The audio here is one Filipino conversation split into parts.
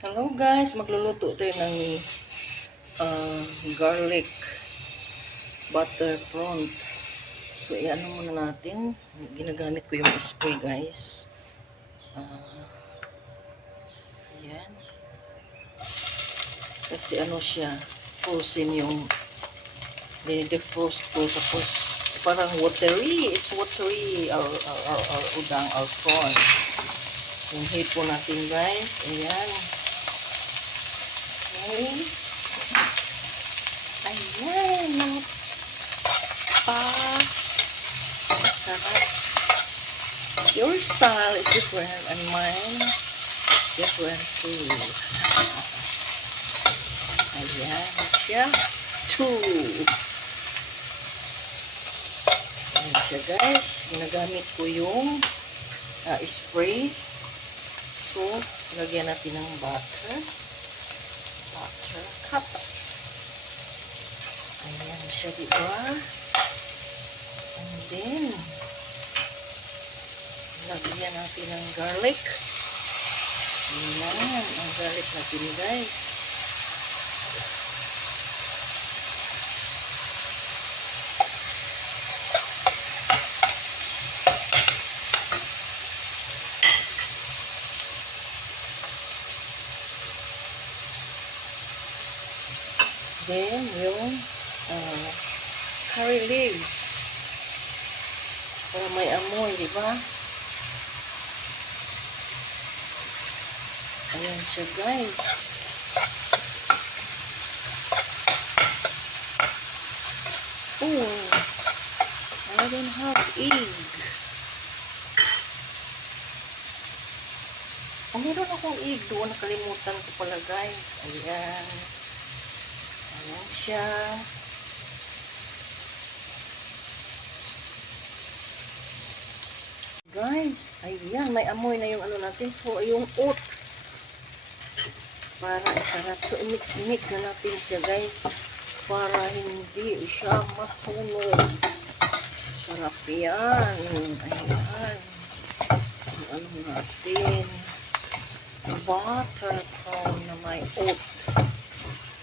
Hello guys, magluluto tayo ng garlic butter prawn. So, i-ano muna natin. Ginagamit ko yung spray guys. Ayan. Kasi ano siya, frozen yung defrost ko. Tapos, parang watery. It's watery our udang, our prawn. Yung hipo natin guys. Ayan. Okay. Ayan. Mga sarap. Your style is different and mine different too. Ayan siya. Two. Ayan siya guys. Ginagamit ko yung spray. So, lagyan natin ng butter. Butter cup. Ayan siya, diba? And then, lagyan natin ng garlic. Ayan, ang garlic natin guys. Then, yung curry leaves. Para may amoy, diba? Ayan siya guys. Oh, I don't have egg. Oh, meron akong egg doon. Nakalimutan ko pala guys. Ayan. Ayan siya. Guys, ayan. May amoy na yung ano natin. So, yung oat. Para isarap. So, mix na natin siya guys. Para hindi siya masunog. Sarap yan. Ayan. Ano natin. Butter prawn na may oat.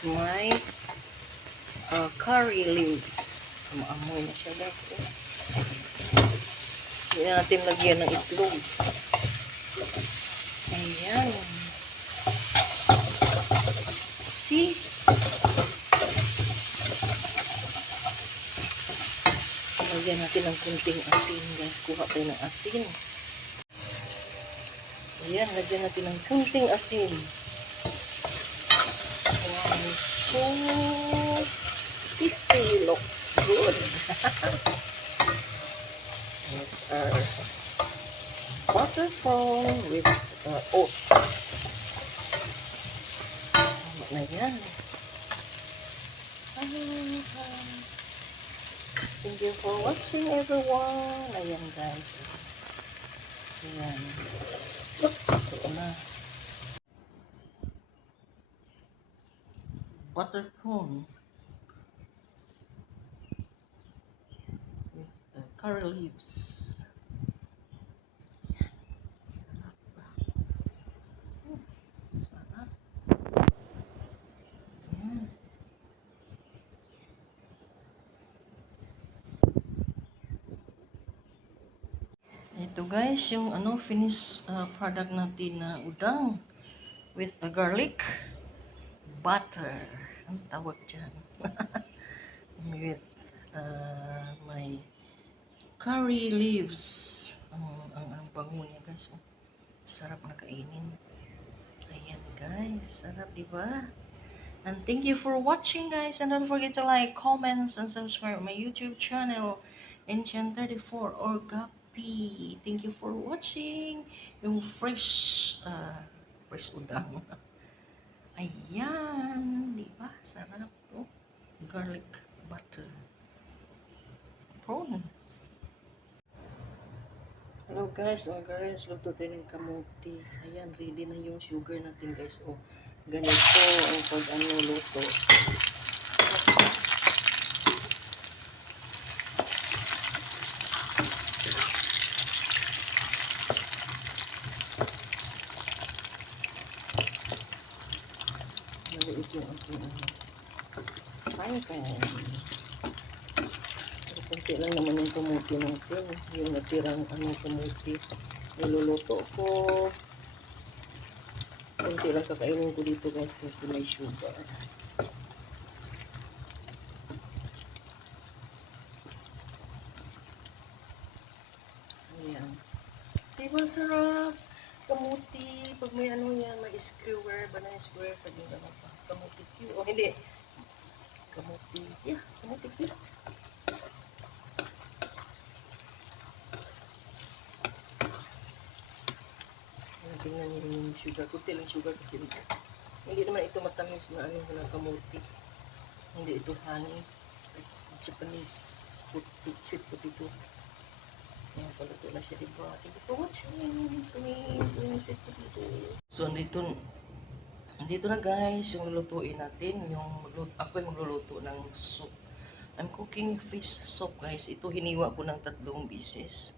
May curry leaves. Maamoy na siya guys. Hindi na natin lagyan ng itlog. Ayan. See? Lagyan natin ng kunting asin guys. Kuha tayo ng asin. Ayan, lagyan natin ng kunting asin. Wow, so tasty, looks good. Yes, our butter prawn with oat. Tama na yan. Thank you for watching everyone. Ayan guys. Ayan. Ito na. Butter prawn with curry leaves. Sarap. Ayan. Ito guys, yung finished product natin na udang with garlic butter. Ang tawag dyan. With my curry leaves. Ang bango niya guys. Oh, sarap na kainin. Ayan guys, sarap diba? And thank you for watching guys. And don't forget to like, comments, and subscribe my YouTube channel, Enchan34 or Gapi. Thank you for watching. Yung fresh udang. Ayan, diba? Sarap to. Garlic butter prawn. Hello guys, guys, luto tayo ng kamuti. Ayan, ready na yung sugar natin guys. Oh, ganito ang luto. ito yung aking pangkain. Kunti lang naman yung kamuti natin. Yung natirang kamuti. Niluluto ko. Kunti lang kakainin ko dito guys kasi may sugar. Ayan. Diba sarap? Kamuti. Pag may ano yan, may square, banana square, sabi nga pa. Kamuti Q. O hindi. Kamuti. Yeah, kamuti Q. Tingnan niyo yung sugar. Kunti lang sugar kasi hindi naman ito matamis na na kamuti. Hindi ito honey. It's Japanese sweet potato. Ayan, paluto na siya, diba? Thank you for watching. Tuwing sweet potato. So, andito na guys, yung lulutuin natin. Ako ay magluluto ng soup. I'm cooking fish soup guys. Ito hiniwa ko ng 3 pieces.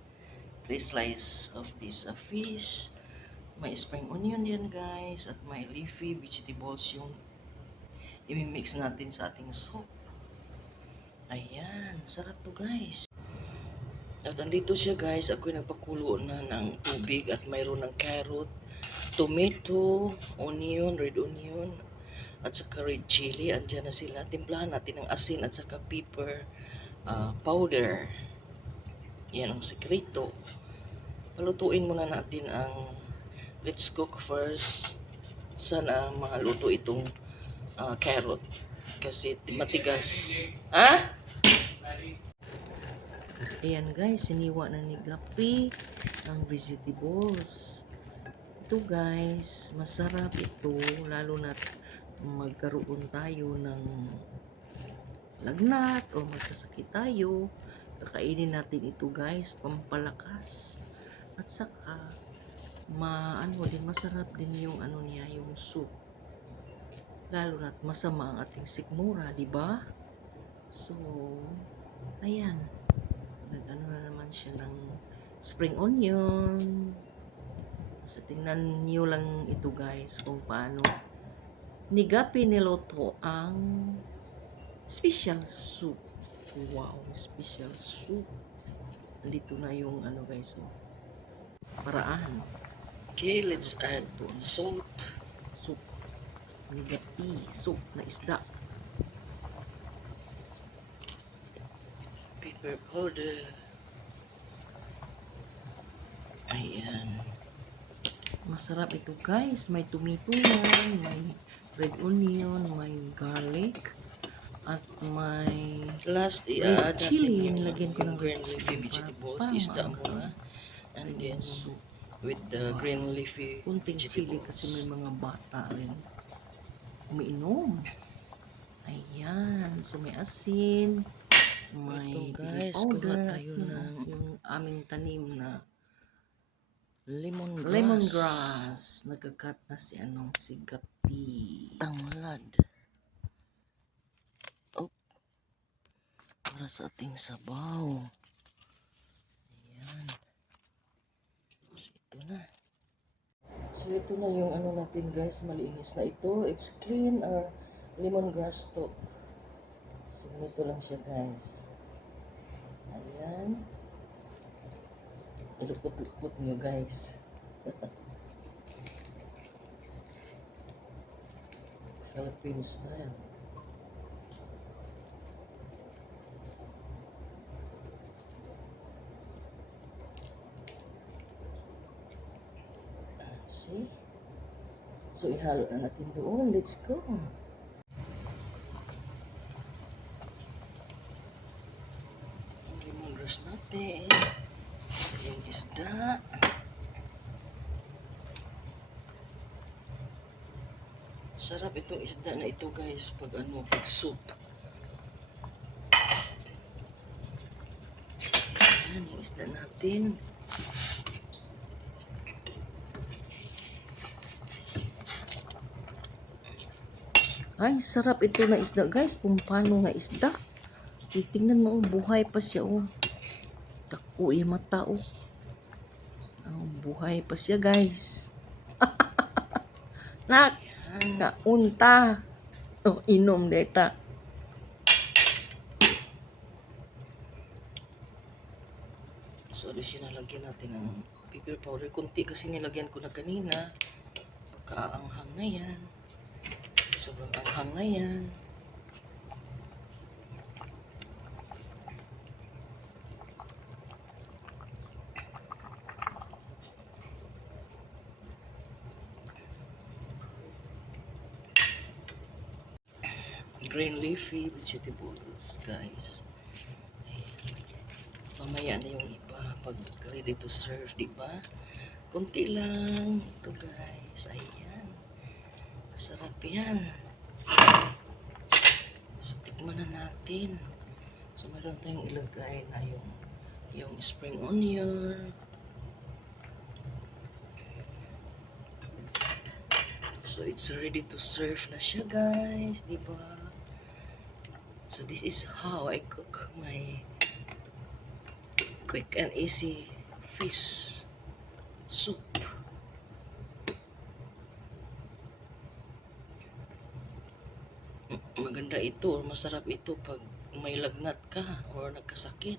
3 slices of this fish. May spring onion yan guys. At may leafy vegetables yung i-mix natin sa ating soup. Ayan, sarap to guys. At andito siya guys, ako nagpakulo na ng tubig at mayroon ng carrot, tomato, onion, red onion, at saka red chili. Andyan na sila. Timplahan natin ng asin at saka pepper powder. Yan ang sekreto. Palutuin muna natin ang let's cook first. Sana maluto itong carrot kasi matigas. Ha? Ayan guys, siniwa na ni Gapi ang vegetables. Ito guys, masarap ito lalo na magkaroon tayo ng lagnat o magkasakit tayo. Kakainin natin ito guys, pampalakas. At saka masarap din yung niya, yung soup. Lalo na masama ang ating sikmura, di ba? So, ayan. Nag-ano na naman siya ng spring onion. So, tingnan niyo lang ito guys kung paano ni Gapi niluto ang special soup. Wow, special soup. Dito na yung guys, paraan. Okay, let's add salt. Soup. Ni Gapi, soup na isda. Pepper powder. Ayan. Masarap ito guys. May tomato yan, may red onion, may garlic, at may last red chili. Nilagyan ko ng green leafy vegetables. Isda muna. And then with the green leafy kunting chili kasi may mga bata rin umiinom. Ayan. So may asin. May guys, kuha tayo ng yung aming tanim na lemongrass. Nagkakat na si Gapi. Tanglad. Oh, para sa ating sabaw. Ayan. So, ito na. So, ito na yung natin guys. Malinis na ito. It's clean lemongrass stalk. So, ganito lang siya guys. Ayan. Ilupot-lupot nyo guys. Philippine style. See? So, ihalo na natin doon. Let's go. Lemongrass natin. Yung isda. Sarap itong isda na ito guys pag pag soup. Ayan yung isda natin. Ay, sarap ito na isda guys. Kung paano nga isda. Titingnan mo, buhay pa siya Dako yung mata buhay pa siya guys. Nak, kaunta. Inom data. So, di sinalagyan natin ng pepper powder. Kunti kasi nilagyan ko na kanina. Pagkaanghang na yan. Sobrang anghang na yan. Green leafy vegetables, guys. Ayan. Mamaya na yung iba pag ready to serve, di ba? Kunti lang ito, guys. Ayan. Masarap yan. So, tikman na natin. So, meron tayong ilagay na yung spring onion. So, it's ready to serve na siya, guys. Di ba? So, this is how I cook my quick and easy fish soup. Maganda ito, masarap ito pag may lagnat ka or nagkasakit.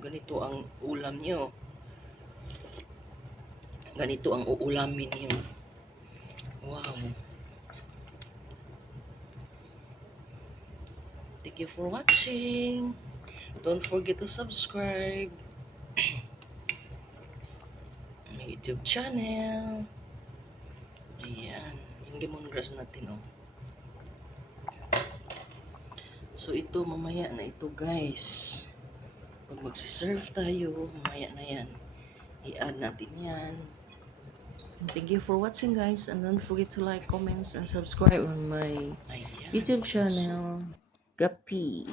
Ganito ang ulam nyo. Ganito ang uulamin nyo. Wow. Thank you for watching. Don't forget to subscribe my YouTube channel. Ayan. Yung lemongrass natin, oh. So, ito, mamaya na ito, guys. Pag magsiserve tayo, mamaya na yan. I-add natin yan. Thank you for watching, guys, and don't forget to like, comments, and subscribe on my YouTube channel. Gapi.